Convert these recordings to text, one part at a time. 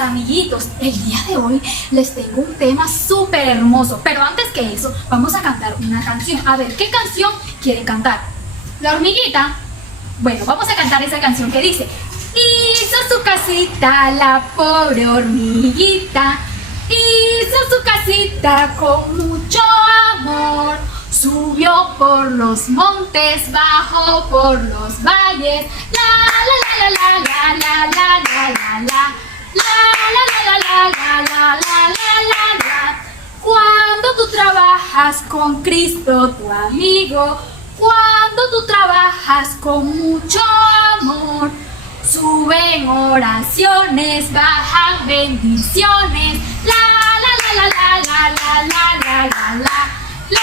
amiguitos, el día de hoy les tengo un tema súper hermoso, pero antes que eso vamos a cantar una canción. A ver, ¿qué canción quieren cantar? ¿La hormiguita? Bueno, vamos a cantar esa canción que dice: hizo su casita la pobre hormiguita, hizo su casita con mucho amor. Subió por los montes, bajó por los valles, la la la la la la la la la la. La la la la la la la la la la. Cuando tú trabajas con Cristo tu amigo, cuando tú trabajas con mucho amor, suben oraciones, bajan bendiciones. La la la la la la la la la la la. La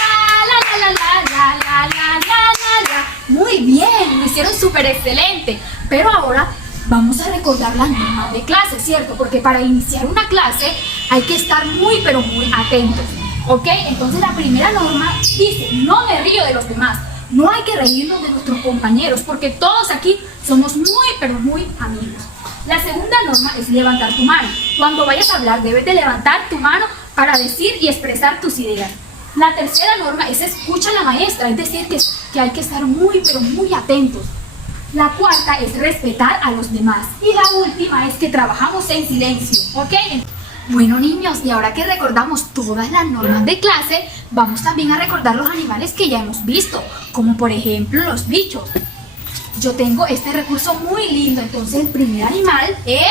la la la la la la la la. Muy bien, lo hicieron súper excelente. Pero ahora vamos a recordar las normas de clase, ¿cierto? Porque para iniciar una clase hay que estar muy, pero muy atentos, ¿ok? Entonces la primera norma dice: no me río de los demás. No hay que reírnos de nuestros compañeros, porque todos aquí somos muy, pero muy amigos. La segunda norma es levantar tu mano. Cuando vayas a hablar, debes de levantar tu mano para decir y expresar tus ideas. La tercera norma es escucha a la maestra, es decir, que hay que estar muy, pero muy atentos. La cuarta es respetar a los demás. Y la última es que trabajamos en silencio, ¿ok? Bueno, niños, y ahora que recordamos todas las normas de clase, vamos también a recordar los animales que ya hemos visto, como por ejemplo los bichos. Yo tengo este recurso muy lindo, entonces el primer animal es...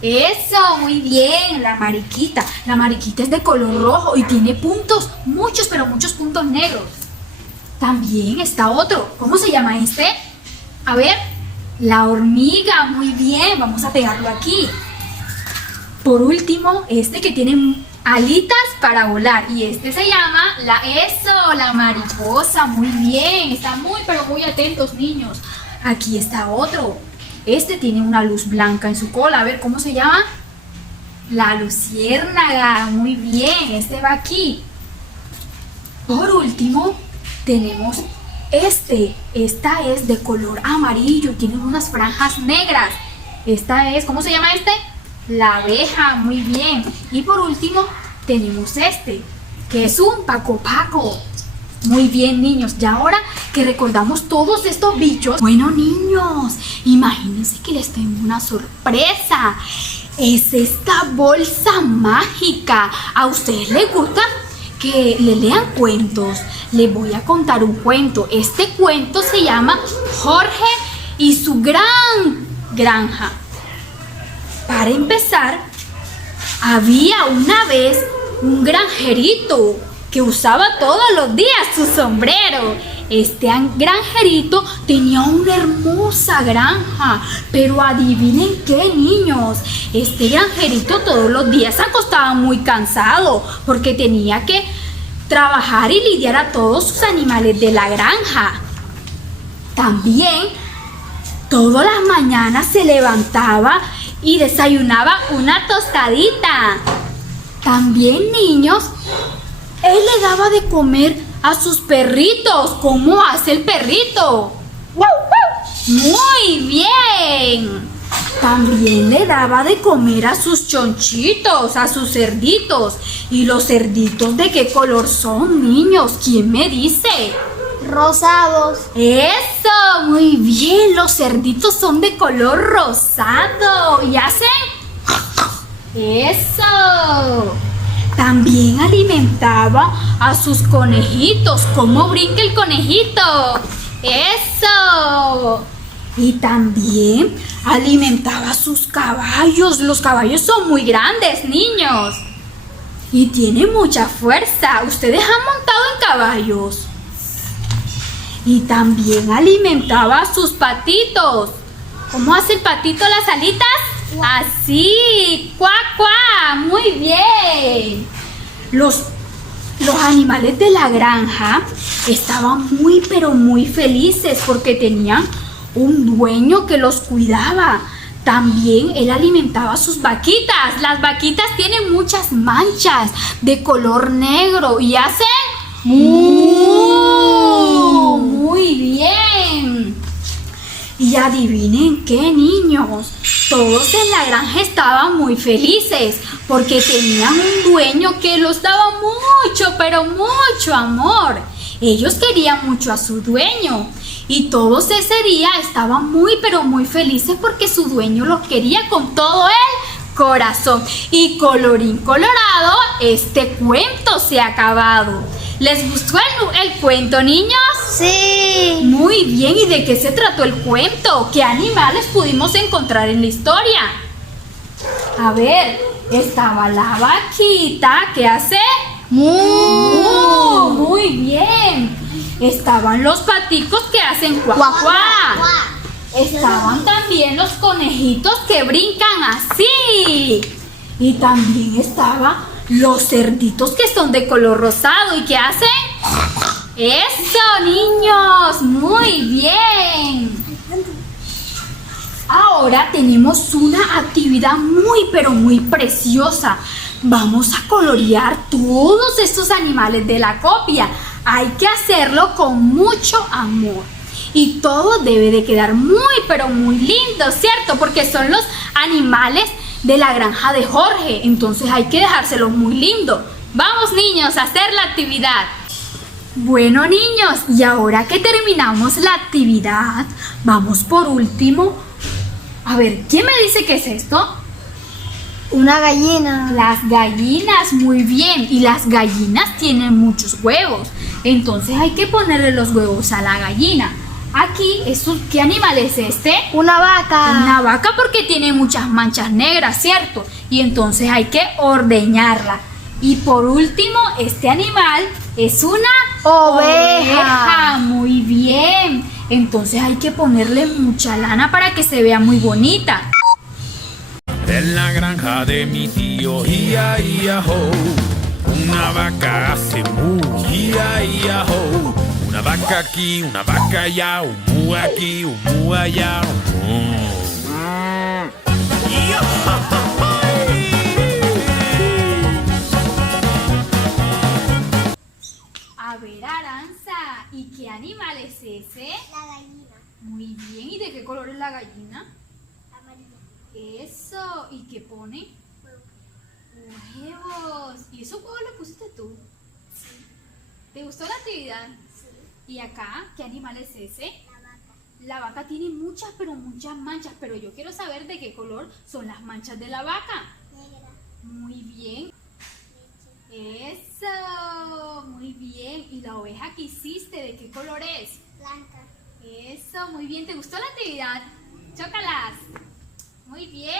¡eso! Muy bien, la mariquita. La mariquita es de color rojo y tiene puntos, muchos, pero muchos puntos negros. También está otro. ¿Cómo se llama este? A ver, la hormiga. Muy bien, vamos a pegarlo aquí. Por último, este que tiene alitas para volar. Y este se llama la mariposa. Muy bien, están muy, pero muy atentos, niños. Aquí está otro. Este tiene una luz blanca en su cola. A ver, ¿cómo se llama? La luciérnaga. Muy bien, este va aquí. Por último, tenemos esta es de color amarillo, tiene unas franjas negras. Esta es, ¿cómo se llama este? La abeja, muy bien. Y por último, tenemos este, que es un paco. Muy bien, niños, y ahora que recordamos todos estos bichos, bueno, niños, imagínense que les tengo una sorpresa. Es esta bolsa mágica. ¿A ustedes les gusta que le lean cuentos? Les voy a contar un cuento. Este cuento se llama Jorge y su gran granja. Para empezar, había una vez un granjerito que usaba todos los días su sombrero. Este granjerito tenía una hermosa granja, pero adivinen qué, niños, este granjerito todos los días se acostaba muy cansado porque tenía que trabajar y lidiar a todos sus animales de la granja. También todas las mañanas se levantaba y desayunaba una tostadita. También, niños, él le daba de comer a sus perritos. ¿Cómo hace el perrito? Muy bien. También le daba de comer a sus chonchitos, a sus cerditos. ¿Y los cerditos de qué color son, niños? ¿Quién me dice? Rosados. ¡Eso! Muy bien, los cerditos son de color rosado. ¿Y hacen? ¡Eso! También alimentaba a sus conejitos. ¿Cómo brinca el conejito? ¡Eso! Y también alimentaba a sus caballos. Los caballos son muy grandes, niños. Y tienen mucha fuerza. ¿Ustedes han montado en caballos? Y también alimentaba a sus patitos. ¿Cómo hace el patito las alitas? Así, cuá, cuá, muy bien. Los animales de la granja estaban muy, pero muy felices porque tenían un dueño que los cuidaba. También él alimentaba a sus vaquitas. Las vaquitas tienen muchas manchas de color negro y hacen muy bien. Y adivinen qué, niños, todos en la granja estaban muy felices porque tenían un dueño que los daba mucho, pero mucho amor. Ellos querían mucho a su dueño y todos ese día estaban muy, pero muy felices porque su dueño los quería con todo el corazón. Y colorín colorado, este cuento se ha acabado. ¿Les gustó el cuento, niños? Sí. Muy bien, ¿y de qué se trató el cuento? ¿Qué animales pudimos encontrar en la historia? A ver, estaba la vaquita, ¿qué hace? Muy bien. Estaban los paticos que hacen cuac, cuac. Estaban también los conejitos que brincan así. Y también estaban los cerditos que son de color rosado y ¿qué hacen? ¡Eso, niños! ¡Muy bien! Ahora tenemos una actividad muy, pero muy preciosa. Vamos a colorear todos estos animales de la copia. Hay que hacerlo con mucho amor. Y todo debe de quedar muy, pero muy lindo, ¿cierto? Porque son los animales de la granja de Jorge. Entonces hay que dejárselos muy lindo. Vamos, niños, a hacer la actividad. Bueno, niños, y ahora que terminamos la actividad, vamos por último. A ver, ¿quién me dice qué es esto? Una gallina. Las gallinas, muy bien. Y las gallinas tienen muchos huevos. Entonces hay que ponerle los huevos a la gallina. Aquí, ¿qué animal es este? Una vaca. Una vaca porque tiene muchas manchas negras, ¿cierto? Y entonces hay que ordeñarla. Y por último, este animal es una oveja. Muy bien. Entonces hay que ponerle mucha lana para que se vea muy bonita. En la granja de mi tío, ia, ia, ho. Una vaca hace mu, ia, ia, ho. Una vaca aquí, una vaca allá, un mu aquí, un mu allá, un mu. A ver, Aranza, ¿y qué animal es ese? La gallina. Muy bien, ¿y de qué color es la gallina? Amarilla. Eso, ¿y qué pone? Huevos. ¿Y esos huevos los pusiste tú? Sí. ¿Te gustó la actividad? Sí. ¿Y acá? ¿Qué animal es ese? La vaca. La vaca tiene muchas, pero muchas manchas, pero yo quiero saber de qué color son las manchas de la vaca. Negra. Muy bien. Leche. Eso, muy bien. ¿Y la oveja que hiciste, de qué color es? Blanca. Eso, muy bien. ¿Te gustó la actividad? Chócalas. Muy bien.